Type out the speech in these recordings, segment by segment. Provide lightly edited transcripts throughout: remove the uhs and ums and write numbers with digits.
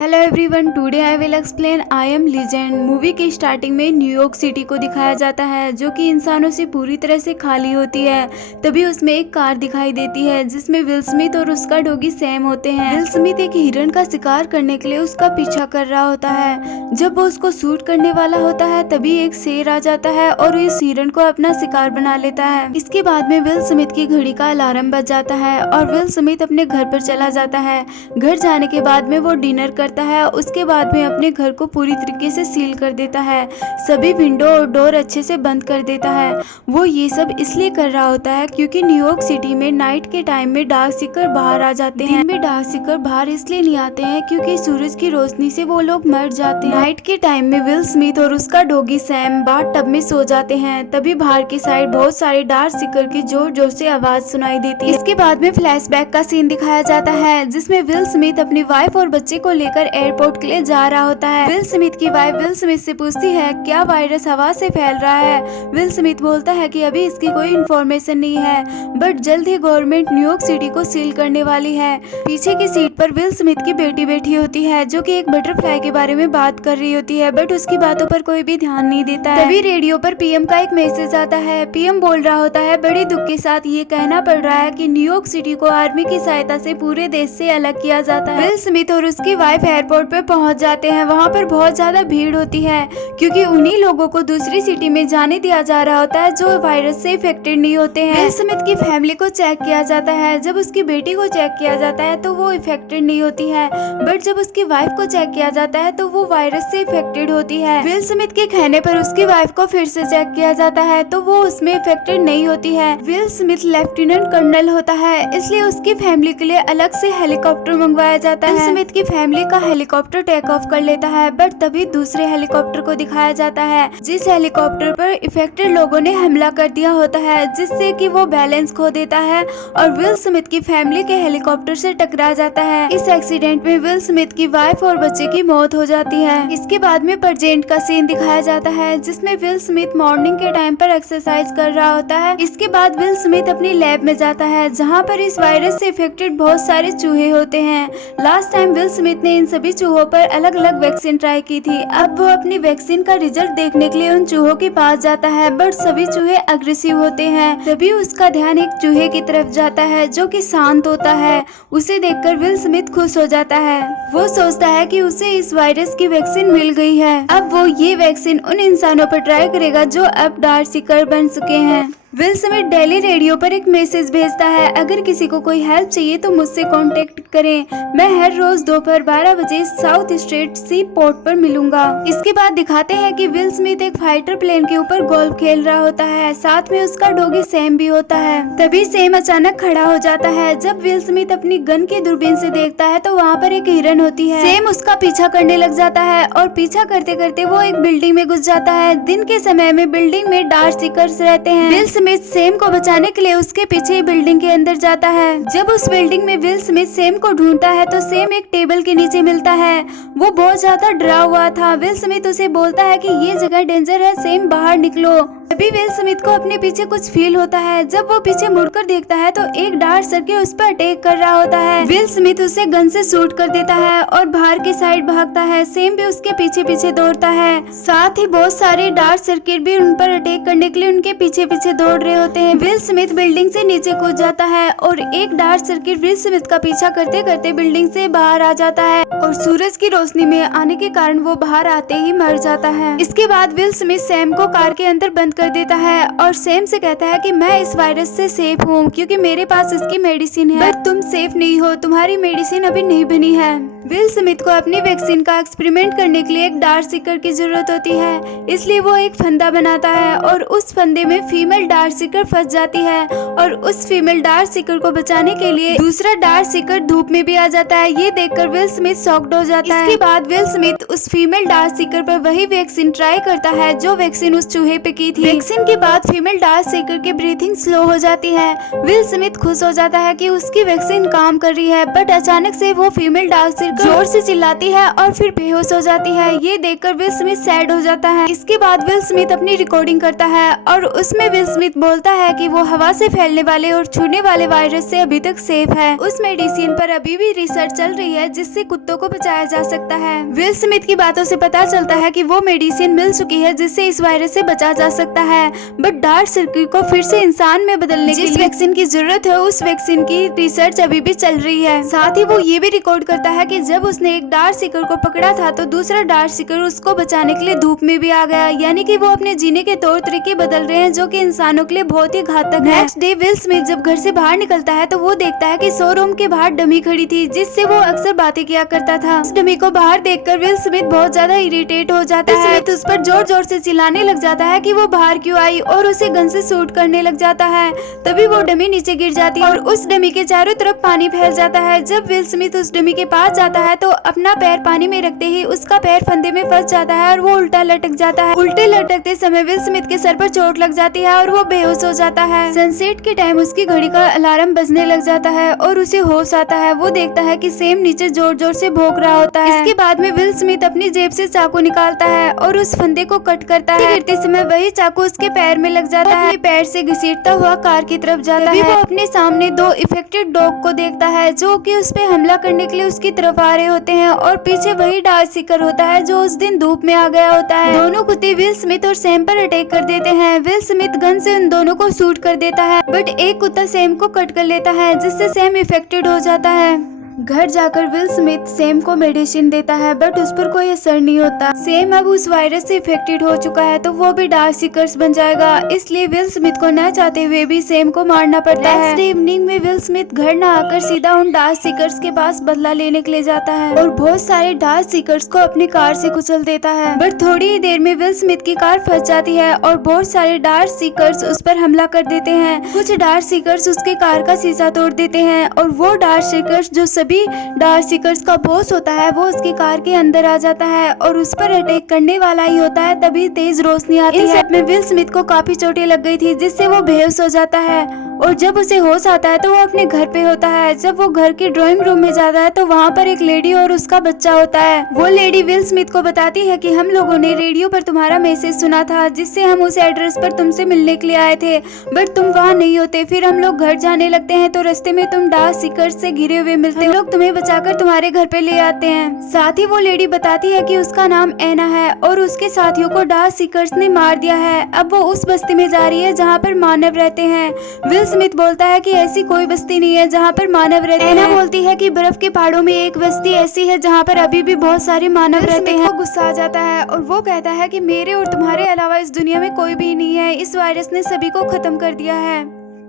Hello everyone, today I will explain I am legend. Movie के starting में New York city को दिखाया जाता है जो कि इंसानों से पूरी तरह से खाली होती है। तभी उसमें एक कार दिखाई देती है जिसमें विल स्मिथ और उसका डॉगी सैम होते हैं। विल स्मिथ एक हिरन का शिकार करने के लिए उसका पीछा कर रहा होता है। जब वो उसको शूट करने वाला होता है तभी एक शेर आ जाता है और इस हिरन को अपना शिकार बना लेता है। इसके बाद में विल स्मिथ की घड़ी का अलार्म बज जाता है और विल स्मिथ अपने घर पर चला जाता है। घर जाने के बाद में वो डिनर करता है। उसके बाद में अपने घर को पूरी तरीके से सील कर देता है, सभी विंडो और डोर अच्छे से बंद कर देता है। वो ये सब इसलिए कर रहा होता है क्योंकि न्यूयॉर्क सिटी में नाइट के टाइम में डार्क सीकर बाहर आ जाते हैं। दिन में डार्क सीकर बाहर इसलिए नहीं आते हैं क्योंकि सूरज की रोशनी से वो लोग मर जाते हैं। नाइट के टाइम में विल स्मिथ और उसका डॉगी सैम बाथ टब में सो जाते हैं। तभी बाहर की साइड बहुत सारे डार्क सीकर की जोर जोर से आवाज सुनाई देती है। इसके बाद में फ्लैशबैक का सीन दिखाया जाता है जिसमें विल स्मिथ अपनी वाइफ और बच्चे को लेकर एयरपोर्ट के लिए जा रहा होता है। विल स्मिथ की वाइफ विल स्मिथ से पूछती है क्या वायरस हवा से फैल रहा है। विल स्मिथ बोलता है कि अभी इसकी कोई इन्फॉर्मेशन नहीं है, बट जल्द ही गवर्नमेंट न्यूयॉर्क सिटी को सील करने वाली है। पीछे की सीट पर विल स्मिथ की बेटी बैठी होती है जो कि एक बटरफ्लाई के बारे में बात कर रही होती है, बट उसकी बातों पर कोई भी ध्यान नहीं देता है। तभी रेडियो पर पीएम का एक मैसेज आता है। पीएम बोल रहा होता है बड़े दुख के साथ ये कहना पड़ रहा है कि न्यूयॉर्क सिटी को आर्मी की सहायता से पूरे देश से अलग किया जाता है। विल स्मिथ और उसकी वाइफ एयरपोर्ट पे पहुंच जाते हैं। वहां पर बहुत ज्यादा भीड़ होती है क्योंकि उन्हीं लोगों को दूसरी सिटी में जाने दिया जा रहा होता है जो वायरस से इफेक्टेड नहीं होते हैं। विल स्मिथ की फैमिली को चेक किया जाता है। जब उसकी बेटी को चेक किया जाता है तो वो इफेक्टेड नहीं होती है, बट जब उसकी वाइफ को चेक किया जाता है तो वो वायरस से इफेक्टेड होती है। विल स्मिथ के कहने पर उसकी वाइफ को फिर से चेक किया जाता है तो वो उसमें इफेक्टेड नहीं होती है। विल स्मिथ लेफ्टिनेंट कर्नल होता है, इसलिए उसकी फैमिली के लिए अलग से हेलीकॉप्टर मंगवाया जाता है। विल स्मिथ की फैमिली का हेलीकॉप्टर टेक ऑफ कर लेता है, बट तभी दूसरे हेलीकॉप्टर को दिखाया जाता है जिस हेलीकॉप्टर पर इफेक्टेड लोगों ने हमला कर दिया होता है, जिससे कि वो बैलेंस खो देता है और विल स्मिथ की फैमिली के हेलीकॉप्टर से टकरा जाता है। इस एक्सीडेंट में विल स्मिथ की वाइफ और बच्चे की मौत हो जाती है। इसके बाद में प्रेजेंट का सीन दिखाया जाता है जिसमें विल स्मिथ मॉर्निंग के टाइम पर एक्सरसाइज कर रहा होता है। इसके बाद विल स्मिथ अपनी लैब में जाता है जहाँ पर इस वायरस से इफेक्टेड बहुत सारे चूहे होते हैं। लास्ट टाइम विल स्मिथ ने इन सभी चूहों पर अलग अलग वैक्सीन ट्राई की थी। अब वो अपनी वैक्सीन का रिजल्ट देखने के लिए उन चूहों के पास जाता है, बट सभी चूहे अग्रेसिव होते हैं। तभी उसका ध्यान एक चूहे की तरफ जाता है जो कि शांत होता है। उसे देखकर विल स्मिथ खुश हो जाता है। वो सोचता है कि उसे इस वायरस की वैक्सीन मिल गई है। अब वो ये वैक्सीन उन इंसानों पर ट्राई करेगा जो अब डार्क सीकर बन चुके हैं। विल स्मिथ डेली रेडियो पर एक मैसेज भेजता है, अगर किसी को कोई हेल्प चाहिए तो मुझसे कांटेक्ट करें। मैं हर रोज दोपहर 12 बजे साउथ स्ट्रीट सी पोर्ट पर मिलूंगा। इसके बाद दिखाते हैं कि विल स्मिथ एक फाइटर प्लेन के ऊपर गोल्फ खेल रहा होता है, साथ में उसका डॉगी सैम भी होता है। तभी सैम अचानक खड़ा हो जाता है। जब विल स्मिथ अपनी गन की दूरबीन से देखता है तो वहाँ पर एक हिरन होती है। सैम उसका पीछा करने लग जाता है और पीछा करते करते वो एक बिल्डिंग में घुस जाता है। दिन के समय में बिल्डिंग में डार्क सीकर्स रहते हैं। विल स्मिथ सैम को बचाने के लिए उसके पीछे बिल्डिंग के अंदर जाता है। जब उस बिल्डिंग में विल स्मिथ सैम को ढूंढता है तो सैम एक टेबल के नीचे मिलता है। वो बहुत ज्यादा डरा हुआ था। विल स्मिथ उसे बोलता है कि ये जगह डेंजर है, सैम बाहर निकलो। तभी विल स्मिथ को अपने पीछे कुछ फील होता है। जब वो पीछे मुड़कर देखता है तो एक डार्क सर्किल उस पर अटैक कर रहा होता है। विल स्मिथ उसे गन से शूट कर देता है और बाहर की साइड भागता है। सैम भी उसके पीछे पीछे दौड़ता है। साथ ही बहुत सारे डार्क सर्किट भी उन पर अटैक करने के लिए उनके पीछे पीछे दौड़ रहे होते हैं। विल स्मिथ बिल्डिंग से नीचे कूद जाता है और एक डार्क सर्किट विल स्मिथ का पीछा करते करते बिल्डिंग से बाहर आ जाता है और सूरज की रोशनी में आने के कारण वो बाहर आते ही मर जाता है। इसके बाद विल स्मिथ सैम को कार के अंदर बंद कर देता है और सैम से कहता है कि मैं इस वायरस से सेफ हूँ क्योंकि मेरे पास इसकी मेडिसिन है, बट तुम सेफ नहीं हो, तुम्हारी मेडिसिन अभी नहीं बनी है। विल स्मिथ को अपनी वैक्सीन का एक्सपेरिमेंट करने के लिए एक डार्क सीकर की जरूरत होती है, इसलिए वो एक फंदा बनाता है और उस फंदे में फीमेल डार्क सीकर फंस जाती है और उस फीमेल डार्क सीकर को बचाने के लिए दूसरा डार्क सीकर धूप में भी आ जाता है। ये देखकर विल स्मिथ शॉक्ड हो जाता है। इसके बाद विल स्मिथ उस फीमेल डार्क सीकर पर वही वैक्सीन ट्राई करता है जो वैक्सीन उस चूहे पे की थी। वैक्सीन के बाद फीमेल डार्क सीकर की ब्रीथिंग स्लो हो जाती है। विल स्मिथ खुश हो जाता है कि उसकी वैक्सीन काम कर रही है, बट अचानक से वो फीमेल डार्क सीकर जोर से चिल्लाती है और फिर बेहोश हो जाती है। ये देखकर विल स्मिथ सैड हो जाता है। इसके बाद विल स्मिथ अपनी रिकॉर्डिंग करता है और उसमें विल स्मिथ बोलता है कि वो हवा से फैलने वाले और छूने वाले वायरस से अभी तक सेफ है। उस मेडिसिन पर अभी भी रिसर्च चल रही है जिससे कुत्तों को बचाया जा सकता है। विल स्मिथ की बातों से पता चलता है कि वो मेडिसिन मिल चुकी है जिससे इस वायरस से बचा जा सकता है, बट डार्क सर्किल को फिर से इंसान में बदलने के लिए जिस वैक्सीन की जरूरत है उस वैक्सीन की रिसर्च अभी भी चल रही है। साथ ही वो ये भी रिकॉर्ड करता है कि जब उसने एक डार्क सीकर को पकड़ा था तो दूसरा डार्क सीकर उसको बचाने के लिए धूप में भी आ गया, यानी कि वो अपने जीने के तौर तरीके बदल रहे हैं जो कि इंसानों के लिए बहुत ही घातक है। नेक्स्ट डे विल स्मिथ जब घर से बाहर निकलता है तो वो देखता है कि शोरूम के बाहर डमी खड़ी थी जिससे वो अक्सर बातें किया करता था। उस डमी को बाहर देखकर विल स्मिथ बहुत ज्यादा इरिटेट हो जाता है। स्मिथ उस पर जोर जोर से चिल्लाने लग जाता है कि वो बाहर क्यों आई और उसे गन से शूट करने लग जाता है। तभी वो डमी नीचे गिर जाती है और उस डमी के चारों तरफ पानी फैल जाता है। जब विल स्मिथ उस डमी के पास जाता है तो अपना पैर पानी में रखते ही उसका पैर फंदे में फंस जाता है और वो उल्टा लटक जाता है। उल्टे लटकते समय विल स्मिथ के सर पर चोट लग जाती है और वो बेहोश हो जाता है। सनसेट के टाइम उसकी घड़ी का अलार्म बजने लग जाता है और उसे होश आता है। वो देखता है कि सैम नीचे जोर जोर से भौंक रहा होता है। इसके बाद में विल स्मिथ अपनी जेब से चाकू निकालता है और उस फंदे को कट करता है। गिरते समय वही चाकू उसके पैर में लग जाता है। पैर से घसीटता हुआ कार की तरफ जाता है। वो अपने सामने दो इफेक्टेड डॉग को देखता है जो कि उस पे हमला करने के लिए उसकी तरफ आ रहे होते हैं और पीछे वही डार्क सीकर होता है जो उस दिन धूप में आ गया होता है। दोनों कुत्ते विल स्मिथ और सैम पर अटैक कर देते हैं। विल स्मिथ गन से उन दोनों को शूट कर देता है, बट एक कुत्ता सैम को कट कर लेता है जिससे सैम इफेक्टेड हो जाता है। घर जाकर विल स्मिथ सैम को मेडिसिन देता है बट उस पर कोई असर नहीं होता। सैम अब उस वायरस से इफेक्टेड हो चुका है तो वो भी डार्क सीकर्स बन जाएगा, इसलिए विल स्मिथ को न चाहते हुए भी सैम को मारना पड़ता है। नेक्स्ट इवनिंग में विल स्मिथ घर न आकर सीधा उन डार्क सीकर्स के पास बदला लेने के लिए जाता है और बहुत सारे डार्क सीकर्स को अपनी कार से कुचल देता है। बट थोड़ी ही देर में विल स्मिथ की कार फंस जाती है और बहुत सारे डार्क सीकर्स उस पर हमला कर देते हैं। कुछ डार्क सीकर्स उसके कार का शीशा तोड़ देते हैं और वो डार्क सीकर्स जो सभी डार्क सीकर्स का बॉस होता है वो उसकी कार के अंदर आ जाता है और उस पर अटैक करने वाला ही होता है। तभी तेज रोशनी आती है। इस सब में विल स्मिथ को काफी चोटें लग गई थी जिससे वो बेहोश हो जाता है और जब उसे होश आता है तो वो अपने घर पे होता है। जब वो घर के ड्राइंग रूम में जाता है तो वहाँ पर एक लेडी और उसका बच्चा होता है। वो लेडी विल स्मिथ को बताती है कि हम लोगों ने रेडियो पर तुम्हारा मैसेज सुना था जिससे हम उस एड्रेस पर तुमसे मिलने के लिए आए थे, बट तुम वहाँ नहीं होते। फिर हम लोग घर जाने लगते हैं तो रास्ते में तुम डार्क सीकर्स से घिरे हुए मिलते हो। लोग तुम्हें बचाकर तुम्हारे घर पे ले आते हैं। साथ ही वो लेडी बताती है कि उसका नाम एना है और उसके साथियों को डार्क सीकर्स ने मार दिया है। अब वो उस बस्ती में जा रही है जहाँ पर मानव रहते हैं। विल स्मिथ बोलता है कि ऐसी कोई बस्ती नहीं है जहाँ पर मानव रहते हैं। एना बोलती है कि बर्फ के पहाड़ों में एक बस्ती ऐसी है जहाँ पर अभी भी बहुत सारे मानव रहते हैं। वो गुस्सा आ जाता है और वो कहता है कि मेरे और तुम्हारे अलावा इस दुनिया में कोई भी नहीं है। इस वायरस ने सभी को खत्म कर दिया है।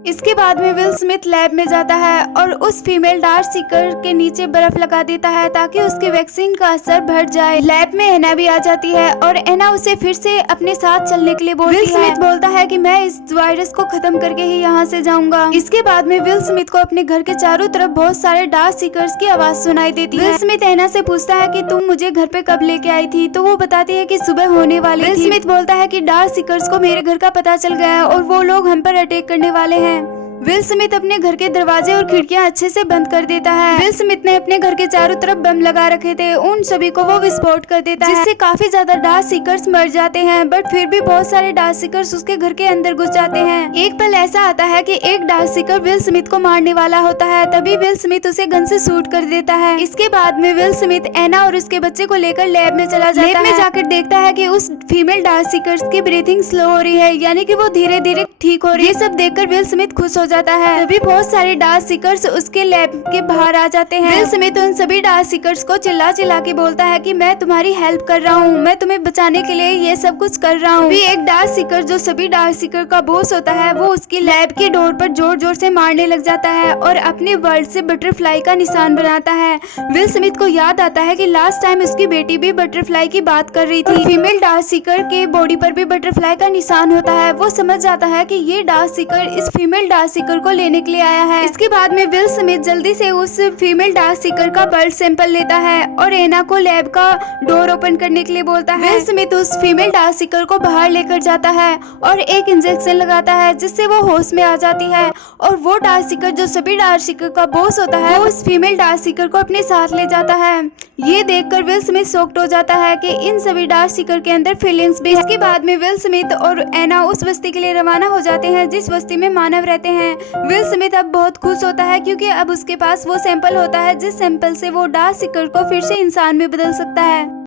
इसके बाद में विल स्मिथ लैब में जाता है और उस फीमेल डार्क सीकर के नीचे बर्फ लगा देता है ताकि उसके वैक्सीन का असर बढ़ जाए। लैब में एना भी आ जाती है और एना उसे फिर से अपने साथ चलने के लिए बोलती है। विल स्मिथ बोलता है कि मैं इस वायरस को खत्म करके ही यहाँ से जाऊंगा। इसके बाद में विल स्मिथ को अपने घर के चारों तरफ बहुत सारे डार्क सीकर्स की आवाज सुनाई देती है। विल स्मिथ एना से पूछता है कि तुम मुझे घर पे कब लेके आई थी, तो वो बताती है कि सुबह होने वाली थी। विल स्मिथ बोलता है कि डार्क सीकर्स को मेरे घर का पता चल गया है और वो लोग हम पर अटैक करने वाले हैं। विल स्मिथ अपने घर के दरवाजे और खिड़कियां अच्छे से बंद कर देता है। विल स्मिथ ने अपने घर के चारों तरफ बम लगा रखे थे, उन सभी को वो विस्फोट कर देता है जिससे काफी ज्यादा डार्क सीकर्स मर जाते हैं, बट फिर भी बहुत सारे डार्क सीकर्स उसके घर के अंदर घुस जाते हैं। एक पल ऐसा आता है कि एक डार्क सीकर विल स्मिथ को मारने वाला होता है, तभी विल स्मिथ उसे गन से शूट कर देता है। इसके बाद में विल स्मिथ एना और उसके बच्चे को लेकर लैब में चला जाता है। लैब में जाकर देखता है कि उस फीमेल डार्क सीकर्स की ब्रीथिंग स्लो हो रही है, यानी कि वो धीरे धीरे ठीक हो रही है। ये सब देखकर विल स्मिथ खुश हो जाता है। तभी बहुत सारे डार्क सीकर्स उसके लैब के बाहर आ जाते हैं। विल स्मिथ उन सभी डार्क सीकर्स को चिल्ला चिल्ला के बोलता है कि मैं तुम्हारी हेल्प कर रहा हूँ, मैं तुम्हें बचाने के लिए ये सब कुछ कर रहा हूँ। एक डार्क सीकर जो सभी डार्क सीकर का बॉस होता है वो उसकी लैब के डोर पर जोर जोर से मारने लग जाता है और अपने वर्ड से बटरफ्लाई का निशान बनाता है। विल स्मिथ को याद आता है कि लास्ट टाइम उसकी बेटी भी बटरफ्लाई की बात कर रही थी। फीमेल डार्क सीकर के बॉडी पर भी बटरफ्लाई का निशान होता है। वो समझ जाता है कि ये डार्क सीकर इस फीमेल डार्क सीकर को लेने के लिए आया है। इसके बाद में विल स्मिथ जल्दी से उस फीमेल डार्क सीकर का ब्लड सैंपल लेता है और एना को लैब का डोर ओपन करने के लिए बोलता है। विल स्मिथ उस फीमेल डार्क सीकर को बाहर लेकर जाता है और एक इंजेक्शन लगाता है जिससे वो होश में आ जाती है और वो डार्क सीकर जो सभी डार्क सीकर का बॉस होता है वो उस फीमेल डार्क सीकर को अपने साथ ले जाता है। ये देखकर विल स्मिथ शॉक्ड हो जाता है कि इन सभी डार्क सीकर के अंदर फीलिंग्स भी। इसके बाद में विल स्मिथ और एना उस बस्ती के लिए रवाना हो जाते हैं जिस बस्ती में मानव रहते हैं। विल स्मिथ अब बहुत खुश होता है क्योंकि अब उसके पास वो सैंपल होता है जिस सैंपल से वो डार्क सीकर को फिर से इंसान में बदल सकता है।